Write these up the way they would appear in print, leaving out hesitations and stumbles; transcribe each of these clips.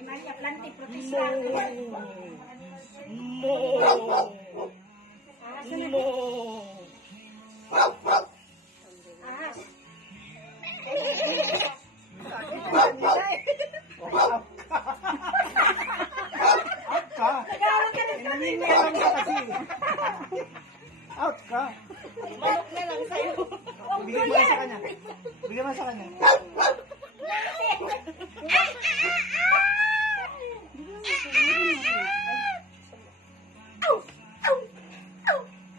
Maria Planti Protestan. Mo. Mo. Ahas. Out ka. Nagawag ka rin kami. Nangingialam ka kasi. Out ka. Manok na lang sa'yo. Bigyan mo sa kanya. Bigyan mo sa kanya.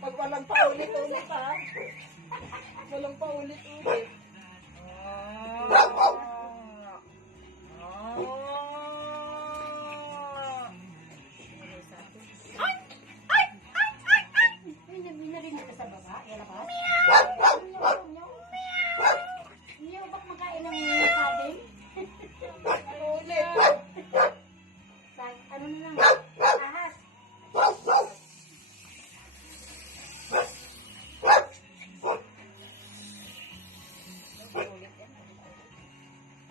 Pag walang paulit-ulit ha. Walang paulit-ulit. Narinig ka sa baba? Labas? Meow! Bak makain ng saging? Ulit. Ano na lang? Ahas.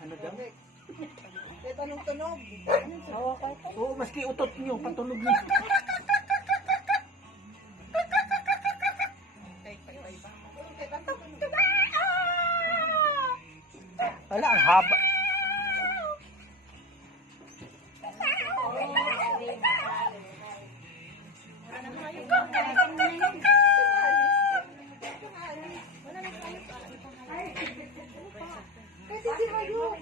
Ano daw? Kahit anong tunog. Oo, maski utot nyo, patunog nyo. Wala, ang haba. Kasi si Mayu.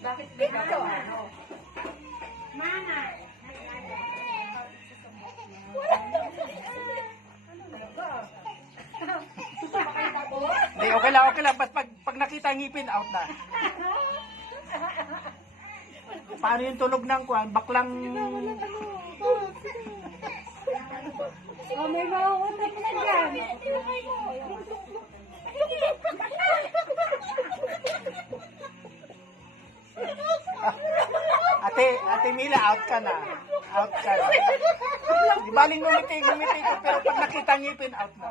Bakit bigko? Mama. Hindi, okay lang, okay lang. Pag nakita ang ngipin, out na. Paano yung tunog ng kwan? Baklang... Oh, may mauutot na dyan. Ate Mila, out ka na. Out ka na. Di baling ngumiti ko, pero pag nakita ang ngipin, out na.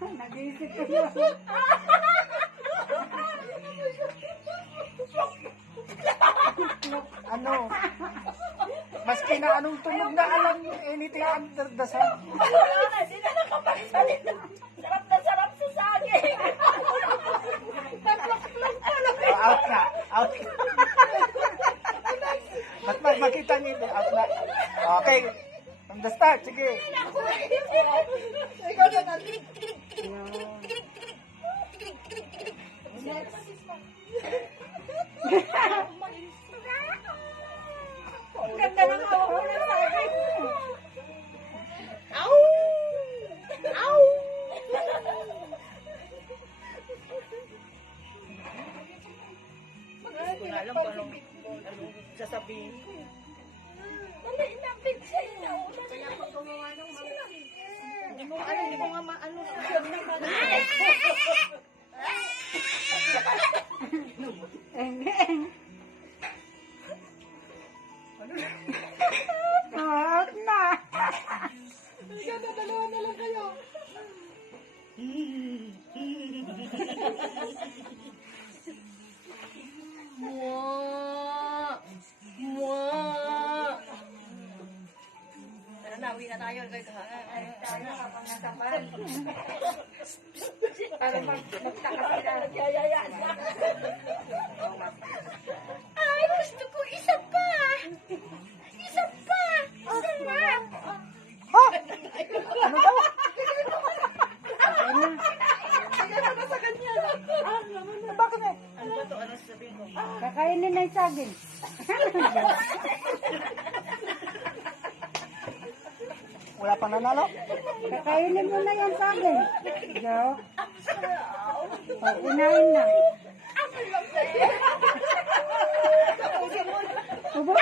Nag-iisip ko yun. Ano? Maski na anong tunog na alam niyo, anything under the sun. Hindi na nakapagsalita. Sarap na sarap sa saging. Oh, out na. Out na. Mas makita niyo, out na. Okay. From the start, sige. Ikaw na na. Ang ganda ng hawak mo ng saging. Ow! Ow! Hindi ko na alam kung anong sasabihin ko. Dali, inapit siya na. Kaya pag gumawa ng mga... Hindi ko alam, hindi ko nga maano. Out na. Ikaw na, dalawa na lang kayo. Tara na, uwi na tayo. Tayo kapag nasapan. Para magtakas ka. Yayayaan. Ay, gusto ko isa pa. Isa pa. Isa na. Ha? Ano daw? Sige na ba sa kanya? Bakit eh? Ano ba ito? Ano sasabihin ko? Kakainin na yung saging. Wala pang nanalo? Kakainin mo na yung saging. Joke. Sarap. Unahin na. Ubo?